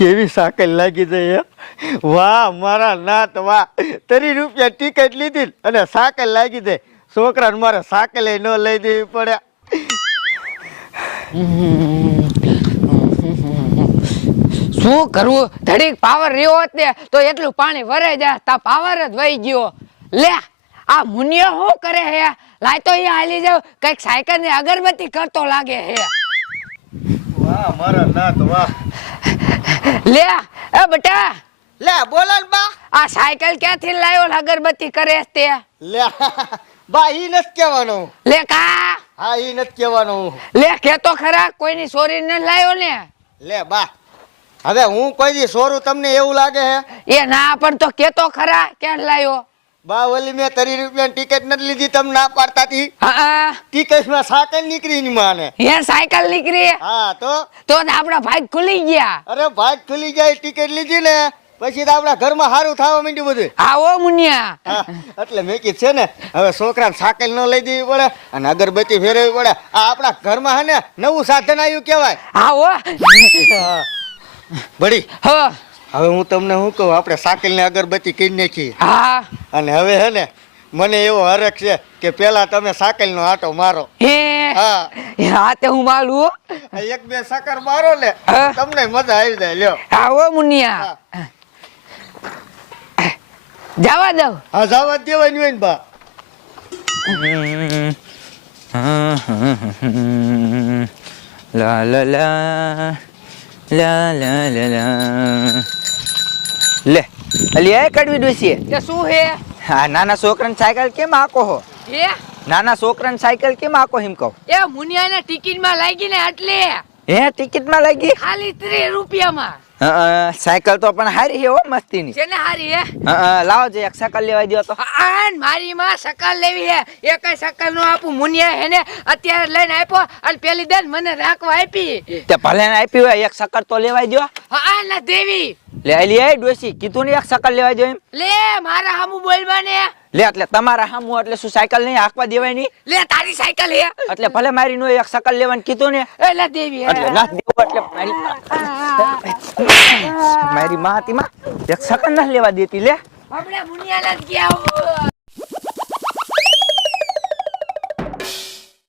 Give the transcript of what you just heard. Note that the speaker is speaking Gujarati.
કેવી સાકલ લાગી જાય વાહ મારા નાત વાહ 30 રૂપિયા ટિકિટ લીધી અને સાકલ લાગી જાય છોકરાને મારે સાકલે ન લઈ દેવી પડે શું કરવું ધડીક પાવર રહ્યો હોત ને તો એટલું પાણી વરાઈ જાય તા પાવર જ વહી ગયો લે આ મુનિયો શું કરે હે લાય તો અહીંયા હાલી જાવ કઈક સાયકલ ને અગરબત્તી કરતો લાગે હે વાહ મારા નાત વાહ લે એ બેટા લે બોલો ને બા આ સાયકલ ક્યાંથી લાવ્યો અગરબત્તી કરે તે લે બા ઈ નથી કહેવાનું લે કા હા ઈ નથી કહેવાનું લે કેતો ખરા કોઈની ચોરી ન લાવ્યો ને લે બા હવે હું કોઈ દી સોરું તમને એવું લાગે હે એ ના પણ તો કેતો ખરા ક્યાં લાવ્યો બા ઓલી મેં 30 રૂપિયાની ટિકિટ નથી લીધી તમે ના પાડતા હતી હા ટિકિટમાં સાકલ નીકળી ની માને હે સાયકલ નીકળી હા તો આપણા ભાગ ખુલી ગયા અરે ભાગ ખુલી જાય ટિકિટ લીધી ને પછી તો આપણા ઘરમાં સારું થવા માંડ્યું બધું આવો મુનિયા હા, એટલે મેં કીધું છે ને હવે છોકરાને સાકલ ન લઈ દેવી પડે અને અગરબત્તી ફેરવવી પડે આ આપણા ઘરમાં હે ને નવું સાધન આવ્યું કહેવાય આવો બડી હો હવે હું તમને શું કહું આપણે સાકલ ને અગરબત્તી કરી નાખી હા અને હવે હે ને મને એવો હરખ છે કે પેલા તમે સાકલ નો આટો મારો હે હા હા તે હું માલું એક બે સાકર મારો ને હા. તમને મજા આવી જાય લ્યો આવો મુનિયા જવા દઉં હા જવા જ દેવાની હોય ને બા La la la la la la la લે અલી એ કડવી ડોસી કે શું હે આ નાના છોકરાને સાયકલ કેમ આકો હો હે નાના છોકરાને સાયકલ કેમ આકો એમ કહો એ મુનિયાને ટિકિટ માં લાગી ને એટલે હે ટિકિટમાં લાગી ખાલી 30 રૂપિયામાં સાયકલ તો પણ હારી હે હો મસ્તીની છે ને હારી હે લાવો જે એક સાયકલ લેવા દ્યો તો આન મારી માં સકલ લેવી હે એકય સકલ નો આપું મુનિયા હે ને અત્યારે લઈને આપ્યો અને પેલી બેન મને રાખવા આપી તે ભલે ને આપી હોય એક સકર તો લેવાય દ્યો આ ના દેવી લે અલી એ ડોસી કીધું ને એક સકર લેવા દ્યો એમ લે મારા હામુ બોલવા ને લે એટલે તમારા હામું એટલે શું સાયકલ નહીં હાંકવા દેવાય નહીં લે તારી સાયકલ હે એટલે ભલે મારી નો એક સકલ લેવાનું કીધું ને એટલે દેવી હે એટલે ના દેવું એટલે મારી માં હતી માં એક સકલ ના લેવા દેતી લે આપણે મુનિયા જ ગયા